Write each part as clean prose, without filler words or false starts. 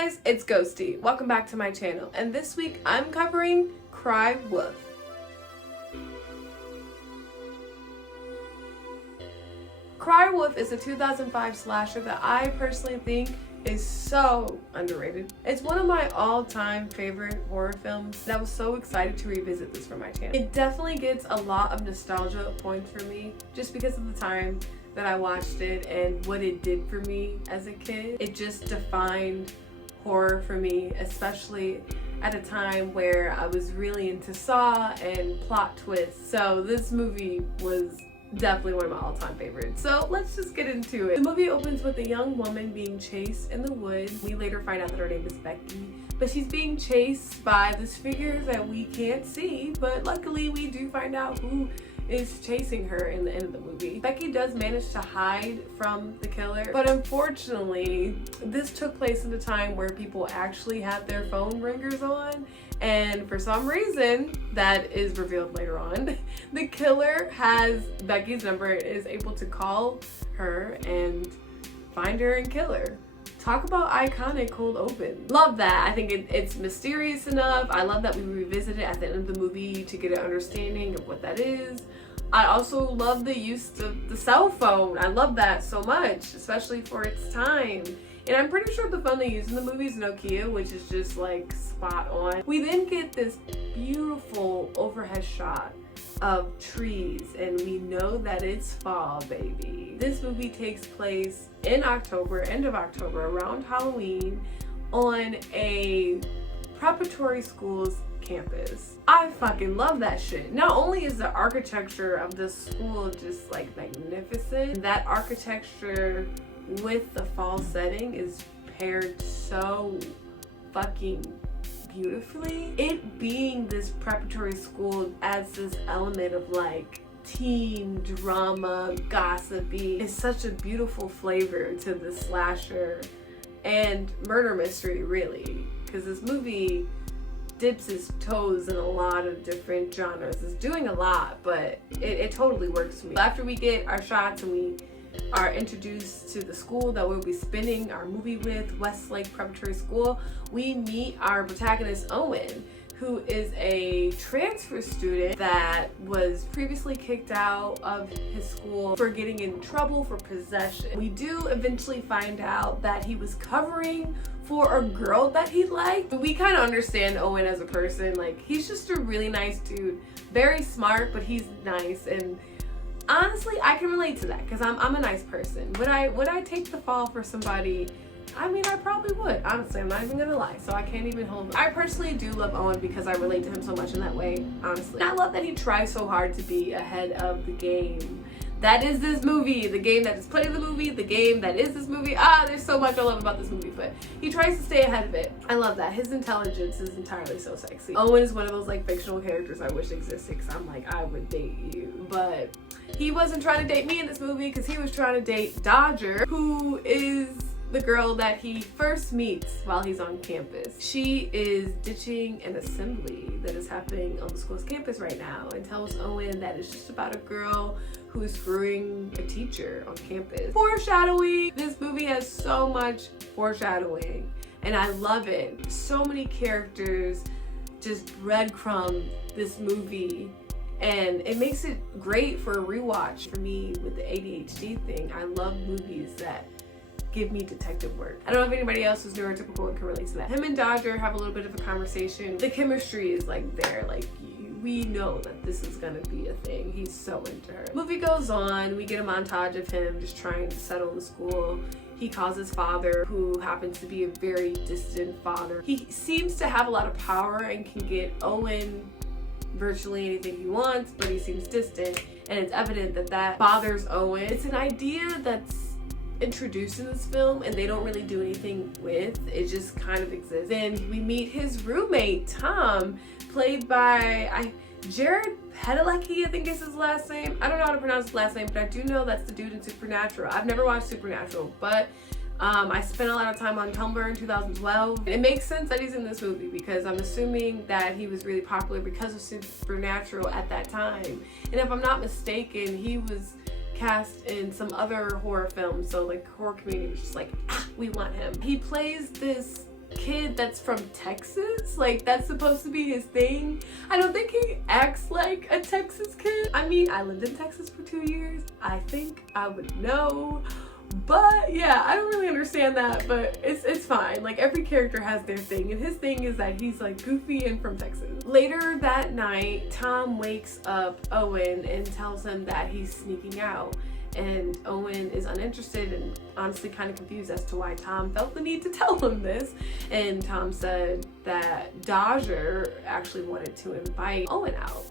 guys, it's Ghosdee. Welcome back to my channel, and this week I'm covering Cry Wolf. Cry Wolf is a 2005 slasher that I personally think is so underrated. It's one of my all-time favorite horror films, and I was so excited to revisit this for my channel. It definitely gets a lot of nostalgia points for me just because of the time that I watched it and what it did for me as a kid. It just defined horror for me, especially at a time where I was really into Saw and plot twists. So this movie was definitely one of my all-time favorites. So let's just get into it. The movie opens with a young woman being chased in the woods. We later find out that her name is Becky, but she's being chased by this figure that we can't see, but luckily we do find out who is chasing her in the end of the movie. Becky does manage to hide from the killer, but unfortunately this took place in a time where people actually had their phone ringers on, and for some reason that is revealed later on, the killer has Becky's number and is able to call her and find her and kill her. Talk about iconic cold open. Love that. I think it's mysterious enough. I love that we revisit it at the end of the movie to get an understanding of what that is. I also love the use of the cell phone. I love that so much, especially for its time. And I'm pretty sure the phone they use in the movie is Nokia, which is just like spot on. We then get this beautiful overhead shot of trees, and we know that it's fall, baby. This movie takes place in October, end of October, around Halloween, on a preparatory school's campus. I fucking love that shit. Not only is the architecture of the school just like magnificent, that architecture with the fall setting is paired so fucking beautifully. It being this preparatory school adds this element of like teen drama, gossipy. It's such a beautiful flavor to the slasher and murder mystery, really, because this movie dips its toes in a lot of different genres. It's doing a lot, but it totally works for me. After we get our shots and we are introduced to the school that we'll be spending our movie with, Westlake Preparatory School, we meet our protagonist Owen, who is a transfer student that was previously kicked out of his school for getting in trouble for possession. We do eventually find out that he was covering for a girl that he liked. We kind of understand Owen as a person. Like, he's just a really nice dude, very smart, but he's nice. And honestly, I can relate to that because I'm a nice person. Would I take the fall for somebody? I mean, I probably would. Honestly, I'm not even gonna lie. So I can't even hold. I personally do love Owen because I relate to him so much in that way, honestly. And I love that he tries so hard to be ahead of the game. That is this movie, the game that is playing the movie, the game that is this movie. There's so much I love about this movie, but he tries to stay ahead of it. I love that. His intelligence is entirely so sexy. Owen is one of those like fictional characters I wish existed, because I'm like, I would date you. But he wasn't trying to date me in this movie because he was trying to date Dodger, who is the girl that he first meets while he's on campus. She is ditching an assembly that is happening on the school's campus right now and tells Owen that it's just about a girl who is screwing a teacher on campus. Foreshadowing! This movie has so much foreshadowing and I love it. So many characters just breadcrumb this movie, and it makes it great for a rewatch. For me, with the ADHD thing, I love movies that give me detective work. I don't know if anybody else who's neurotypical can relate to that. Him and Dodger have a little bit of a conversation. The chemistry is like there, like we know that this is gonna be a thing. He's so into her. Movie goes on, we get a montage of him just trying to settle the school. He calls his father, who happens to be a very distant father. He seems to have a lot of power and can get Owen virtually anything he wants, but he seems distant, and it's evident that that bothers Owen. It's an idea that's introduced in this film and they don't really do anything with. It just kind of exists. Then we meet his roommate, Tom, played by Jared Padalecki, I think is his last name. I don't know how to pronounce his last name, but I do know that's the dude in Supernatural. I've never watched Supernatural, but I spent a lot of time on Tumblr in 2012. It makes sense that he's in this movie because I'm assuming that he was really popular because of Supernatural at that time. And if I'm not mistaken, he was cast in some other horror films, so like horror community was just like, we want him. He plays this kid that's from Texas. Like, that's supposed to be his thing. I don't think he acts like a Texas kid. I mean, I lived in Texas for 2 years. I think I would know. But yeah, I don't really understand that, but it's fine. Like, every character has their thing, and his thing is that he's like goofy and from Texas. Later that night, Tom wakes up Owen and tells him that he's sneaking out. And Owen is uninterested and honestly kind of confused as to why Tom felt the need to tell him this. And Tom said that Dodger actually wanted to invite Owen out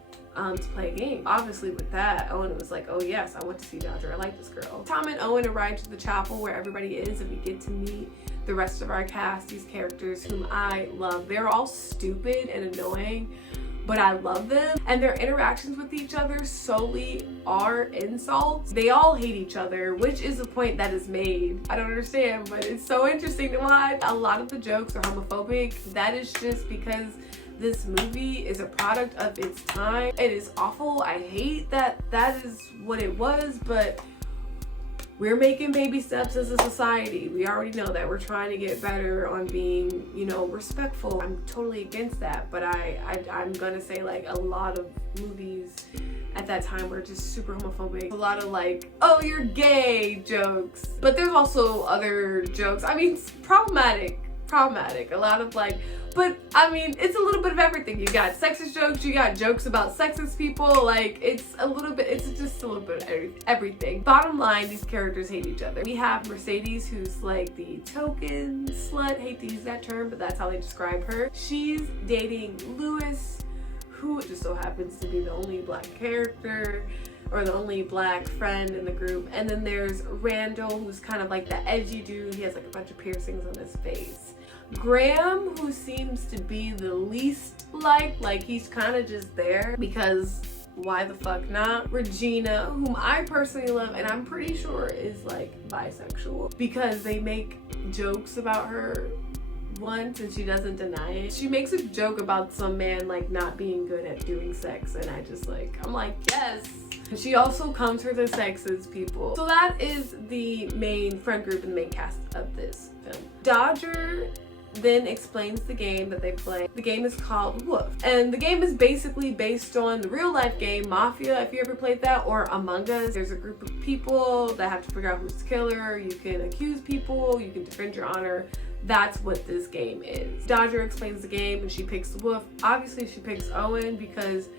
to play a game. Obviously with that, Owen was like, oh yes, I want to see Dodger, I like this girl. Tom and Owen arrive to the chapel where everybody is, and we get to meet the rest of our cast, these characters whom I love. They're all stupid and annoying, but I love them, and their interactions with each other solely are insults. They all hate each other, which is a point that is made. I don't understand, but it's so interesting to watch. A lot of the jokes are homophobic. That is just because this movie is a product of its time. It is awful. I hate that that is what it was, but we're making baby steps as a society. We already know that. We're trying to get better on being, you know, respectful. I'm totally against that, but I'm gonna say, like, a lot of movies at that time were just super homophobic. A lot of like, oh, you're gay jokes. But there's also other jokes. I mean, it's problematic. A lot of like, but I mean, it's a little bit of everything. You got sexist jokes, you got jokes about sexist people. Like, it's just a little bit of everything. Bottom line, these characters hate each other. We have Mercedes, who's like the token slut. Hate to use that term, but that's how they describe her. She's dating Lewis, who just so happens to be the only black character, or the only black friend in the group. And then there's Randall, who's kind of like the edgy dude. He has like a bunch of piercings on his face. Graham, who seems to be the least liked, like he's kind of just there because why the fuck not? Regina, whom I personally love, and I'm pretty sure is like bisexual because they make jokes about her once and she doesn't deny it. She makes a joke about some man like not being good at doing sex, and I'm like, yes. She also comes for the sexist people. So that is the main friend group and the main cast of this film. Dodger then explains the game that they play. The game is called Woof, and the game is basically based on the real life game Mafia, if you ever played that, or Among Us. There's a group of people that have to figure out who's the killer. You can accuse people, you can defend your honor. That's what this game is. Dodger explains the game and she picks the Woof. Obviously she picks Owen because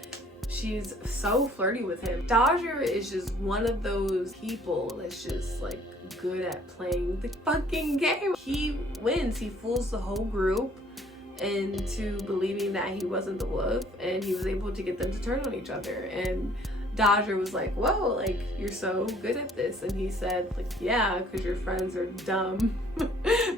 she's so flirty with him. Dodger is just one of those people that's just like good at playing the fucking game. He wins. He fools the whole group into believing that he wasn't the wolf, and he was able to get them to turn on each other. And Dodger was like, whoa, like, you're so good at this. And he said, like, yeah, because your friends are dumb,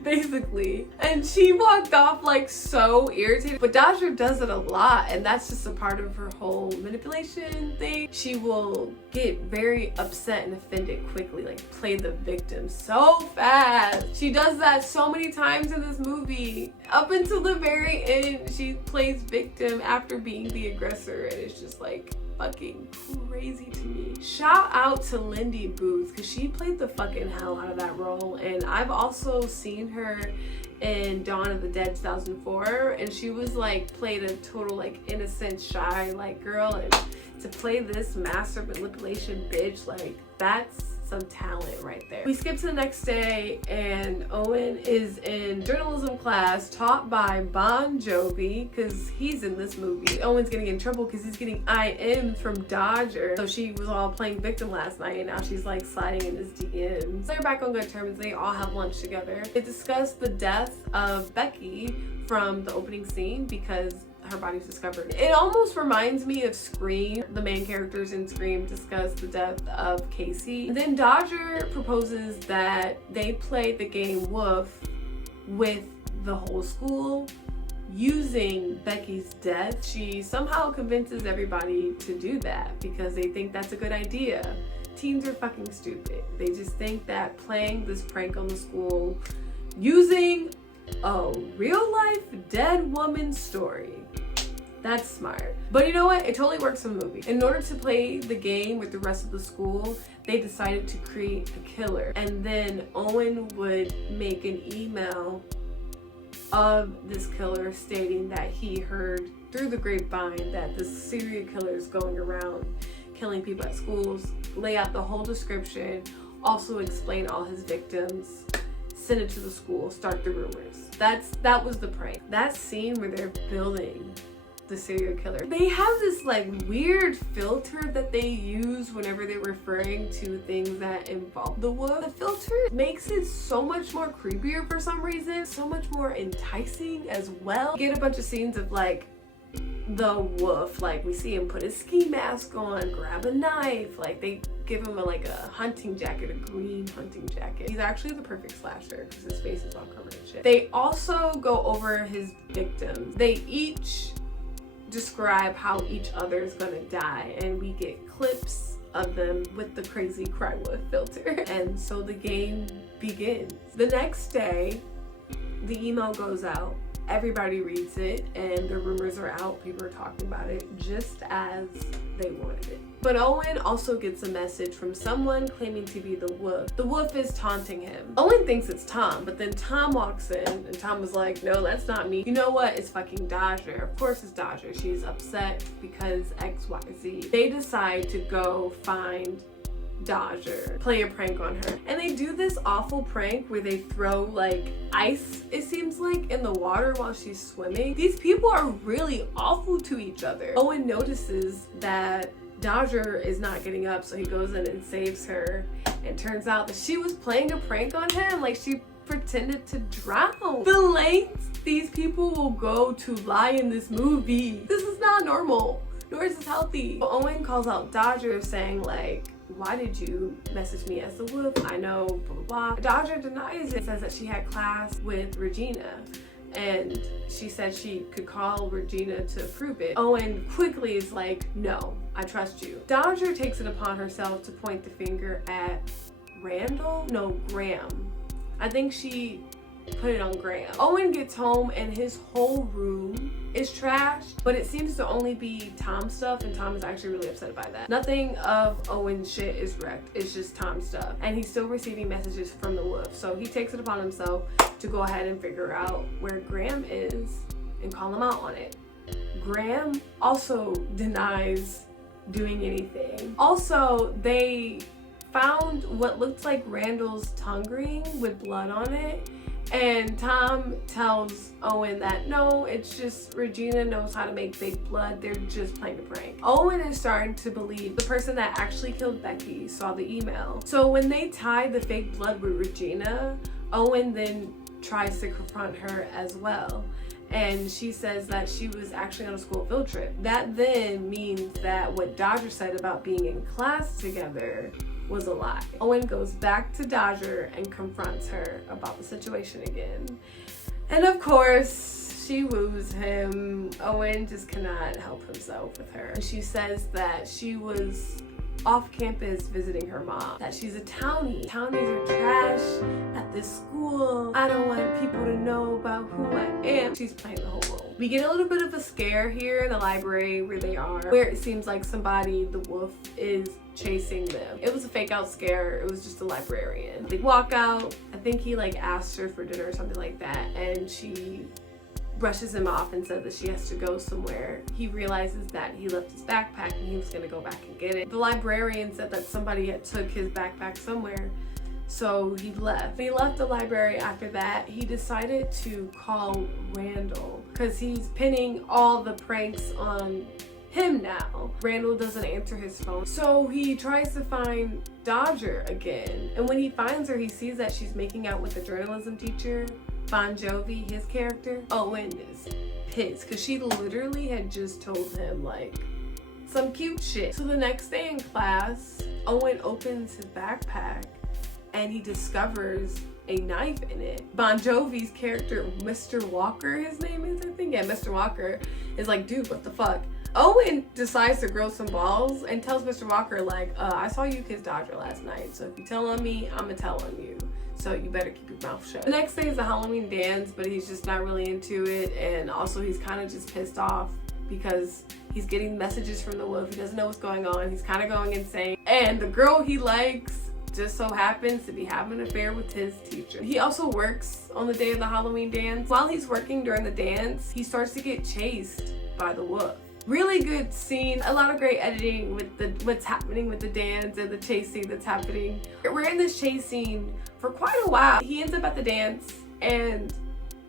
basically. And she walked off, like, so irritated. But Dodger does it a lot, and that's just a part of her whole manipulation thing. She will get very upset and offended quickly, like, play the victim so fast. She does that so many times in this movie. Up until the very end, she plays victim after being the aggressor, and it's just, like, fucking crazy to me. Shout out to Lindy Booth, because she played the fucking hell out of that role. And I've also seen her in Dawn of the Dead 2004, and she was like played a total like innocent, shy like girl, and to play this master manipulation bitch, like that's some talent right there. We skip to the next day, and Owen is in journalism class taught by Bon Jovi, because he's in this movie. Owen's getting in trouble because he's getting IM'd from Dodger. So she was all playing victim last night, and now she's like sliding in his DMs. They're back on good terms. They all have lunch together. They discuss the death of Becky from the opening scene because her body's discovered. It almost reminds me of Scream. The main characters in Scream discuss the death of Casey. And then Dodger proposes that they play the game Woof with the whole school using Becky's death. She somehow convinces everybody to do that because they think that's a good idea. Teens are fucking stupid. They just think that playing this prank on the school using a real life dead woman story, that's smart. But you know what? It totally works in the movie. In order to play the game with the rest of the school, they decided to create a killer. And then Owen would make an email of this killer, stating that he heard through the grapevine that this serial killer is going around killing people at schools, lay out the whole description, also explain all his victims, send it to the school, start the rumors. That was the prank. That scene where they're building the serial killer, they have this like weird filter that they use whenever they're referring to things that involve the wolf. The filter makes it so much more creepier for some reason, so much more enticing as well. You get a bunch of scenes of like the wolf, like we see him put his ski mask on, grab a knife, like they give him like a hunting jacket, a green hunting jacket. He's actually the perfect slasher because his face is all covered in shit. They also go over his victims. They each describe how each other is gonna die, and we get clips of them with the crazy cry wolf filter. And so the game begins. The next day, the email goes out. Everybody reads it, and the rumors are out. People are talking about it just as they wanted it. But Owen also gets a message from someone claiming to be the wolf. The wolf is taunting him. Owen thinks it's Tom, but then Tom walks in, and Tom is like, no, that's not me. You know what? It's fucking Dodger. Of course it's Dodger. She's upset because XYZ. They decide to go find Dodger, play a prank on her, and they do this awful prank where they throw like ice, it seems like, in the water while she's swimming. These people are really awful to each other. Owen notices that Dodger is not getting up, so he goes in and saves her, and turns out that she was playing a prank on him, like she pretended to drown. The lengths these people will go to lie in this movie, this is not normal, nor is this healthy. Owen calls out Dodger saying like, why did you message me as the wolf? I know, blah, blah, blah. Dodger denies it, says that she had class with Regina, and she said she could call Regina to prove it. Owen quickly is like, no, I trust you. Dodger takes it upon herself to point the finger at Graham. I think she put it on Graham. Owen gets home and his whole room is trashed, but it seems to only be Tom's stuff, and Tom is actually really upset by that. Nothing of Owen's shit is wrecked, it's just Tom's stuff, and he's still receiving messages from the wolf, so he takes it upon himself to go ahead and figure out where Graham is and call him out on it. Graham also denies doing anything. Also, they found what looked like Randall's tongue ring with blood on it, and Tom tells Owen that no, it's just Regina knows how to make fake blood, they're just playing a prank. Owen is starting to believe the person that actually killed Becky saw the email. So when they tie the fake blood with Regina, Owen then tries to confront her as well. And she says that she was actually on a school field trip. That then means that what Dodger said about being in class together was a lie. Owen goes back to Dodger and confronts her about the situation again. And of course, she woos him. Owen just cannot help himself with her. She says that she was off campus visiting her mom, that she's a townie. Townies are trash at this school. I don't want people to know about who I am. She's playing the whole role. We get a little bit of a scare here in the library where they are, where it seems like somebody, the wolf, is chasing them. It was a fake out scare. It was just a librarian. They walk out. I think he like asked her for dinner or something like that, and she brushes him off and says that she has to go somewhere. He realizes that he left his backpack and he was gonna go back and get it. The librarian said that somebody had took his backpack somewhere, so he left. When he left the library after that, he decided to call Randall because he's pinning all the pranks on him now. Randall doesn't answer his phone, so he tries to find Dodger again. And when he finds her, he sees that she's making out with the journalism teacher, Bon Jovi, his character. Owen is pissed because she literally had just told him like some cute shit. So the next day in class, Owen opens his backpack and he discovers a knife in it. Bon Jovi's character, Mr. Walker, his name is, I think. Yeah, Mr. Walker is like, dude, what the fuck? Owen decides to grow some balls and tells Mr. Walker like, I saw you kiss Dodger last night, so if you tell on me, I'ma tell on you. So you better keep your mouth shut. The next day is the Halloween dance, but he's just not really into it, and also he's kind of just pissed off because he's getting messages from the wolf. He doesn't know what's going on. He's kind of going insane. And the girl he likes just so happens to be having an affair with his teacher. He also works on the day of the Halloween dance. While he's working during the dance, he starts to get chased by the wolf. Really good scene, a lot of great editing with what's happening with the dance and the chase scene that's happening. We're in this chase scene for quite a while. He ends up at the dance and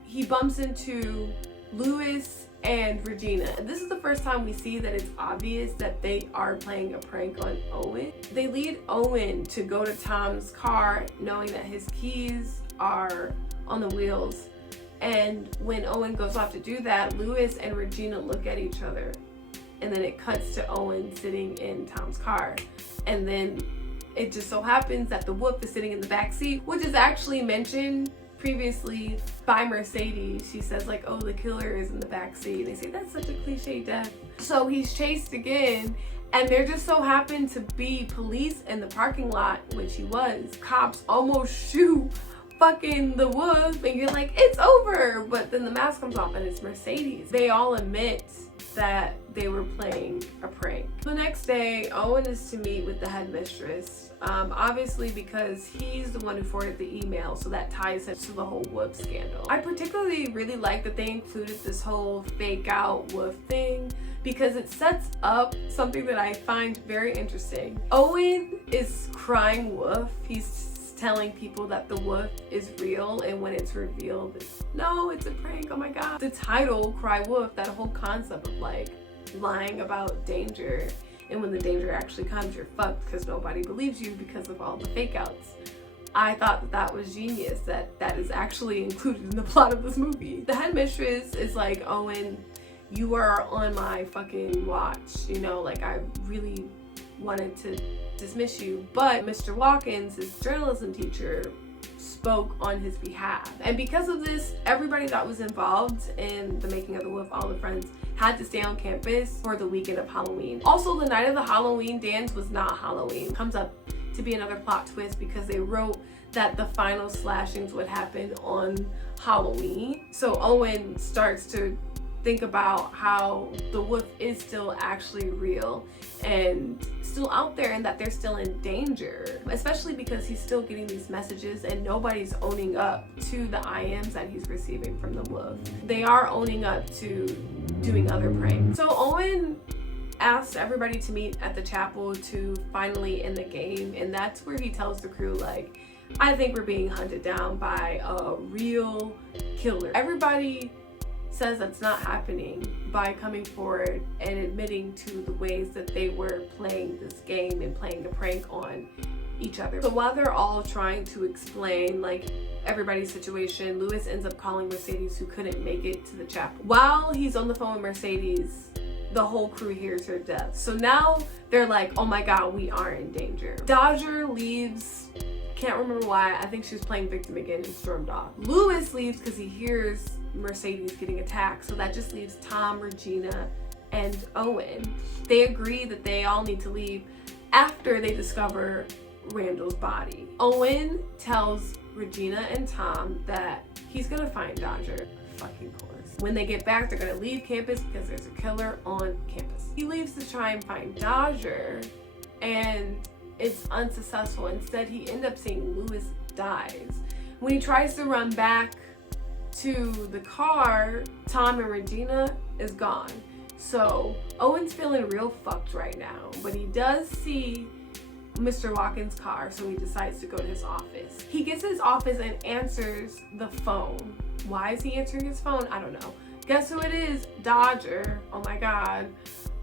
he bumps into Lewis and Regina. And this is the first time we see that it's obvious that they are playing a prank on Owen. They lead Owen to go to Tom's car knowing that his keys are on the wheels. And when Owen goes off to do that, Lewis and Regina look at each other. And then it cuts to Owen sitting in Tom's car. And then it just so happens that the wolf is sitting in the back seat, which is actually mentioned previously by Mercedes. She says like, oh, the killer is in the back seat. They say that's such a cliche death. So he's chased again. And there just so happened to be police in the parking lot, which he was. Cops almost shoot fucking the wolf and you're like, it's over, but then the mask comes off and it's Mercedes. They all admit that they were playing a prank. The next day, Owen is to meet with the headmistress, obviously because he's the one who forwarded the email, so that ties him to the whole wolf scandal. I particularly really like that they included this whole fake out wolf thing because it sets up something that I find very interesting. Owen is crying wolf. He's telling people that the wolf is real, and when it's revealed, no, it's a prank, oh my god. The title, Cry Wolf, that whole concept of like lying about danger, and when the danger actually comes, you're fucked because nobody believes you because of all the fake outs. I thought that was genius, that is actually included in the plot of this movie. The headmistress is like, Owen, you are on my fucking watch, you know, like I really wanted to dismiss you, but Mr. Watkins, his journalism teacher, spoke on his behalf. And because of this, everybody that was involved in the making of the wolf, all the friends, had to stay on campus for the weekend of Halloween. Also, the night of the Halloween dance was not Halloween. It comes up to be another plot twist because they wrote that the final slashings would happen on Halloween. So Owen starts to think about how the wolf is still actually real and still out there and that they're still in danger, especially because he's still getting these messages and nobody's owning up to the IMs that he's receiving from the wolf. They are owning up to doing other pranks. So Owen asked everybody to meet at the chapel to finally end the game, and that's where he tells the crew like, I think we're being hunted down by a real killer. Everybody says that's not happening by coming forward and admitting to the ways that they were playing this game and playing a prank on each other. So while they're all trying to explain like everybody's situation, Lewis ends up calling Mercedes, who couldn't make it to the chapel. While he's on the phone with Mercedes, the whole crew hears her death. So now they're like, oh my god, we are in danger. Dodger leaves, can't remember why, I think she was playing victim again and stormed off. Lewis leaves because he hears Mercedes getting attacked, so that just leaves Tom, Regina, and Owen. They agree that they all need to leave after they discover Randall's body. Owen tells Regina and Tom that he's gonna find Dodger. Fucking course. When they get back, they're gonna leave campus because there's a killer on campus. He leaves to try and find Dodger, and it's unsuccessful. Instead, he ends up seeing Lewis dies. When he tries to run back to the car, Tom and Regina is gone. So Owen's feeling real fucked right now, but he does see Mr. Watkins' car, so he decides to go to his office. He gets to his office and answers the phone. Why is he answering his phone? I don't know. Guess who it is? Dodger. Oh my god.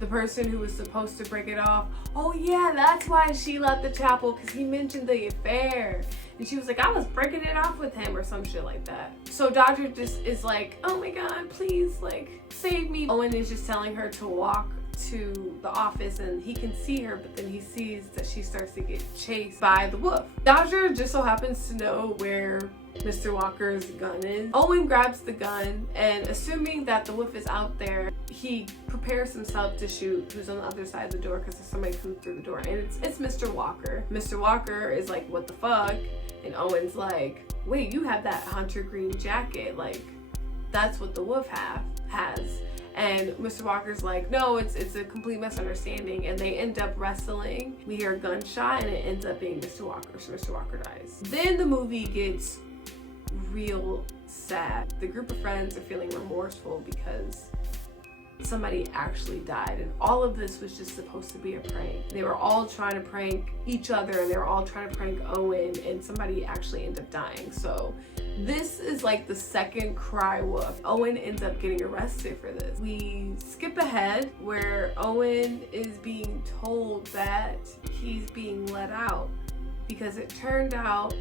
The person who was supposed to break it off. Oh yeah, that's why she left the chapel, because he mentioned the affair. And she was like, I was breaking it off with him or some shit like that. So Dodger just is like, oh my god, please, like, save me. Owen is just telling her to walk to the office and he can see her, but then he sees that she starts to get chased by the wolf. Dodger just so happens to know where Mr. Walker's gun is. Owen grabs the gun and, assuming that the wolf is out there, he prepares himself to shoot who's on the other side of the door because there's somebody who through the door, and it's Mr. Walker. Mr. Walker is like, what the fuck? And Owen's like, wait, you have that hunter green jacket, like that's what the wolf has. And Mr. Walker's like, no, it's a complete misunderstanding, and they end up wrestling. We hear a gunshot, and it ends up being Mr. Walker, so Mr. Walker dies. Then the movie gets real sad. The group of friends are feeling remorseful because somebody actually died, and all of this was just supposed to be a prank. They were all trying to prank each other, and they were all trying to prank Owen, and somebody actually ended up dying. So this is like the second cry wolf. Owen ends up getting arrested for this. We skip ahead where Owen is being told that he's being let out because it turned out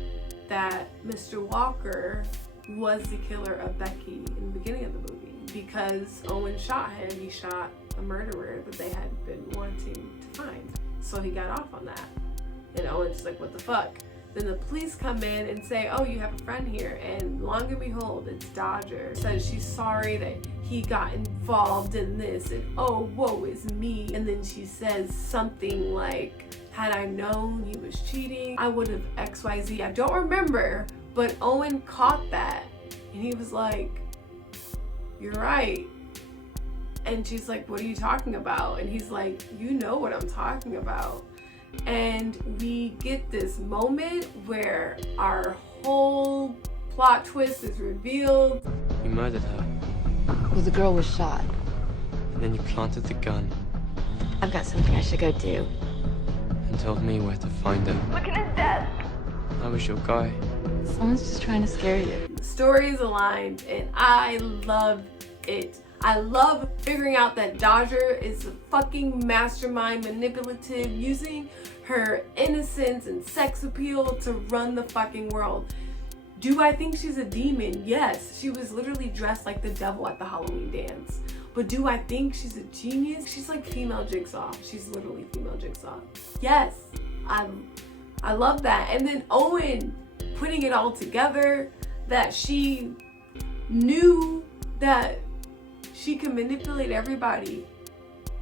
that Mr. Walker was the killer of Becky in the beginning of the movie. Because Owen shot him, he shot a murderer that they had been wanting to find. So he got off on that. And Owen's like, what the fuck? Then the police come in and say, oh, you have a friend here. And long and behold, it's Dodger. Says she's sorry that he got involved in this, and oh, woe is me. And then she says something like, had I known he was cheating, I would have XYZ. I don't remember, but Owen caught that. And he was like, you're right. And she's like, what are you talking about? And he's like, you know what I'm talking about. And we get this moment where our whole plot twist is revealed. You murdered her. Well, the girl was shot. And then you planted the gun. I've got something I should go do. And told me where to find her. Look at his desk. I was your guy. Someone's just trying to scare you. The stories aligned, and I love it. I love figuring out that Dodger is a fucking mastermind, manipulative, using her innocence and sex appeal to run the fucking world. Do I think she's a demon? Yes. She was literally dressed like the devil at the Halloween dance. But do I think she's a genius? She's like female Jigsaw. She's literally female Jigsaw. Yes. I love that. And then Owen putting it all together, that she knew that she could manipulate everybody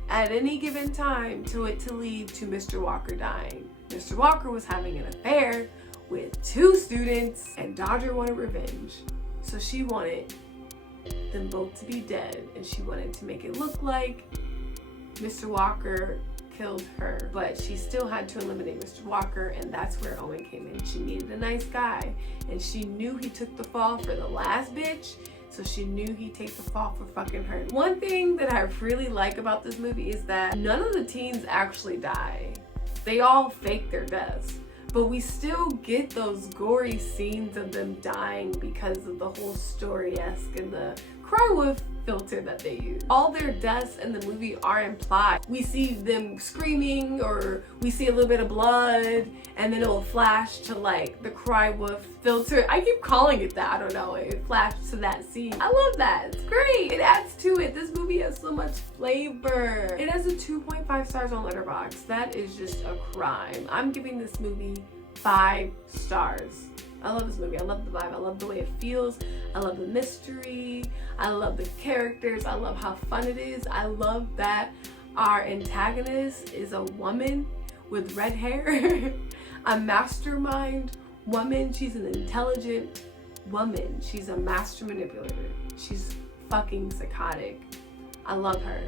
at any given time to lead to Mr. Walker dying. Mr. Walker was having an affair with 2 students, and Dodger wanted revenge. So she wanted them both to be dead, and she wanted to make it look like Mr. Walker killed her, but she still had to eliminate Mr. Walker, and that's where Owen came in. She needed a nice guy, and she knew he took the fall for the last bitch, so she knew he'd take the fall for fucking her. One thing that I really like about this movie is that none of the teens actually die. They all fake their deaths, but we still get those gory scenes of them dying because of the whole story-esque and the cry wolf filter that they use. All their deaths in the movie are implied. We see them screaming, or we see a little bit of blood, and then it will flash to like the cry wolf filter. I keep calling it that, I don't know. It flashed to that scene. I love that. It's great. It adds to it. This movie has so much flavor. It has a 2.5 stars on Letterboxd. That is just a crime. I'm giving this movie 5 stars. I love this movie. I love the vibe. I love the way it feels. I love the mystery. I love the characters. I love how fun it is. I love that our antagonist is a woman with red hair. A mastermind woman. She's an intelligent woman. She's a master manipulator. She's fucking psychotic. I love her.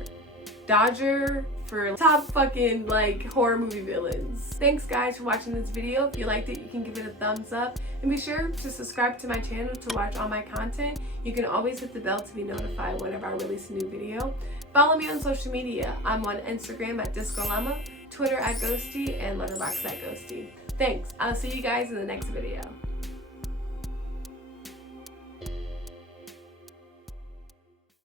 Dodger for top fucking like horror movie villains. Thanks guys for watching this video. If you liked it, you can give it a thumbs up, and be sure to subscribe to my channel to watch all my content. You can always hit the bell to be notified whenever I release a new video. Follow me on social media. I'm on Instagram at Discolama, Twitter at Ghosdee, and Letterboxd at Ghosdee. Thanks. I'll see you guys in the next video.